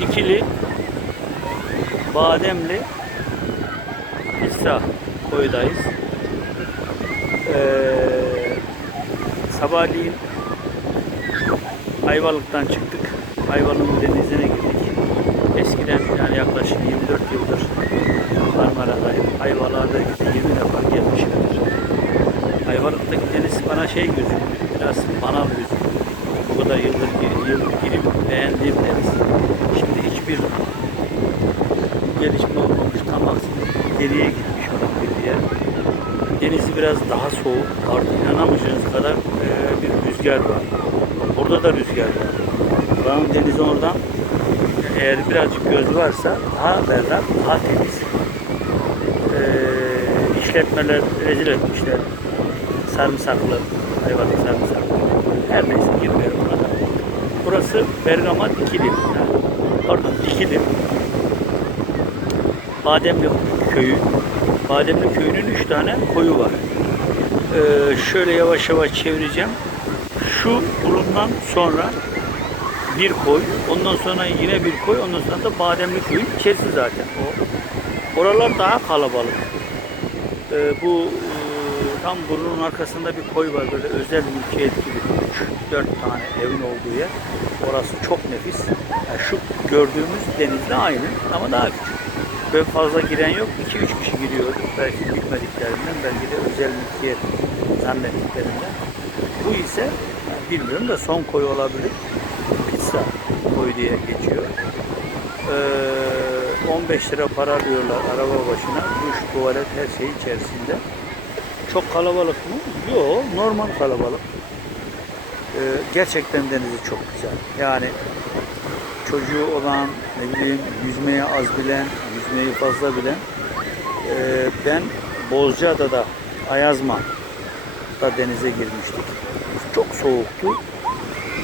Dikili Bademli İsra koydayız. Ee, sabahleyin Ayvalık'tan çıktık. Ayvalık'ın denizine girdik. Eskiden yani yaklaşık 24 yıldır Marmara'dayım. Ayvalık'a da 20 defa gelmişimdir. Ayvalık'taki deniz bana şey gözüküyor. Biraz banal gözüküyor. Bu kadar yıldır gi- yıl girip gelişme olmamış. Tam aksine geriye gitmiş olabilir diye. Denizi biraz daha soğuk. Artık inanamayacağınız kadar e, bir rüzgar var. Burada da rüzgar var. Buranın denizi oradan eğer birazcık göz varsa daha berrak, daha temiz. E, işletmeler rezil etmişler. Sarımsaklı, hayvanlı sarımsaklı. Her neyse girmiyorum buna da. Burası Bergama Dikili. Yani pardon Dikili. Bademli köyü. Bademli köyünün üç tane koyu var. Ee, şöyle yavaş yavaş çevireceğim. Şu bulundan sonra bir koy, ondan sonra yine bir koy, ondan sonra da Bademli köyün içerisi zaten. O. Oralar daha kalabalık. Ee, bu e, tam burnun arkasında bir koy var böyle özel mülkiyet gibi. Üç, dört tane evin olduğu yer. Orası çok nefis. Yani şu gördüğümüz denizle aynı ama daha küçük. Böyle fazla giren yok. 2-3 kişi giriyor. Belki bilmediklerinden, belki de özel mülkiyet zannettiklerinden. Bu ise bilmiyorum da son koy olabilir. Pizza koy diye geçiyor. Ee, 15 lira para diyorlar araba başına. Duş, tuvalet her şey içerisinde. Çok kalabalık mı? Yok, normal kalabalık. Ee, gerçekten denizi çok güzel. Yani çocuğu olan, ne bileyim yüzmeyi az bilen, yüzmeyi fazla bilen. Ee, ben Bozcaada'da, Ayazma'da denize girmiştik. Çok soğuktu.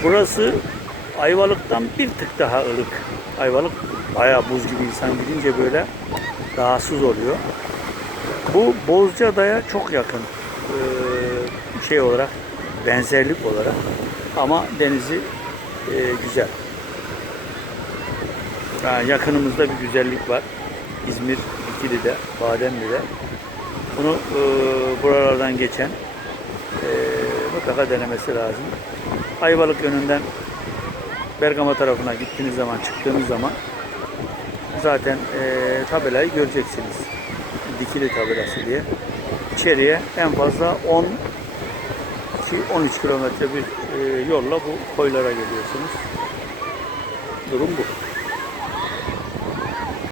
Burası Ayvalık'tan bir tık daha ılık. Ayvalık bayağı buz gibi insan gidince böyle rahatsız oluyor. Bu Bozcaada'ya çok yakın ee, şey olarak, benzerlik olarak ama denizi ee, güzel. Yani yakınımızda bir güzellik var. İzmir, Dikili'de, Bademli'de. Bunu e, buralardan geçen e, mutlaka denemesi lazım. Ayvalık yönünden Bergama tarafına gittiğiniz zaman, çıktığınız zaman zaten e, tabelayı göreceksiniz. Dikili tabelası diye. İçeriye en fazla 10 13 kilometre bir e, yolla bu koylara geliyorsunuz. Durum bu.